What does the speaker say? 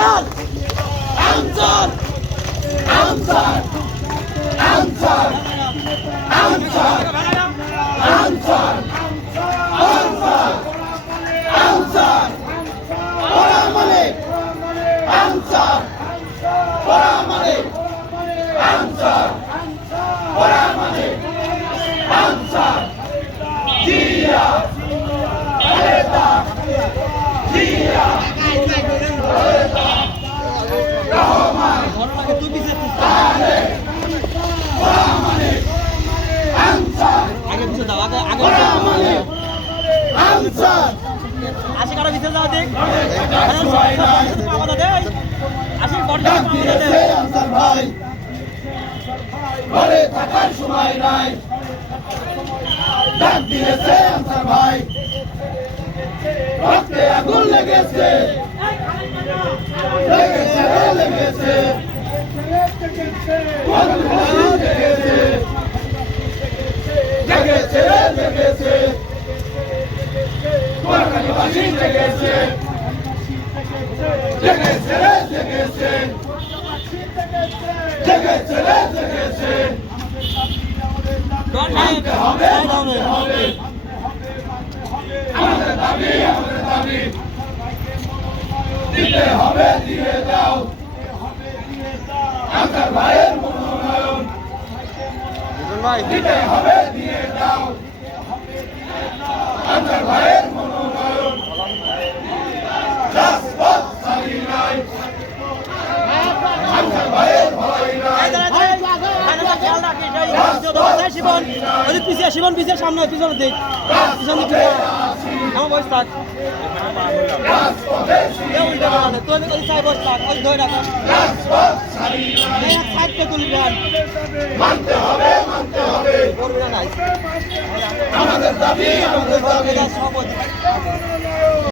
Answer! Answer! Answer! Answer! Answer! Answer! Answer! Paramane! Answer! Paramane! Answer! Paramane! Answer! Dia! Aleta! Dia! Aleta! Rahman! Paramane! Answer! Paramane! Answer! আশি কাটা ভিতরে যাও দেখ আশি বড় answer ভাই ঘরে থাকার সময় নাই ডাক দিয়েছে আনসার ভাই রক্তে আগুন লেগেছে লেগেছে লেগেছে জেগেছে জেগেছে কোরআনবাসী জেগেছে জেগেছে জেগেছে জেগেছে জেগেছে মানতে হবে মানতে হবে আমাদের দাবি দিতে হবে দিয়ে দাও আনসার ভাইয়ের মনোনয়ন দিতে হবে দিয়ে দাও আনসার ভাইয়ের মনোনয়ন রাজপথ ছাড়ি নাই আনসার ভাইয়ের ভয় নাই শিবন পিছিয়ে সামনে পিছনে দেখ পিছনে আমার বয়স থাক তোর সাহেব বয়স থাক ওই ধরে রাখ সাইডকে তুলবি মানতে হবে নাই আমাদের দাবি আমাদের দাবি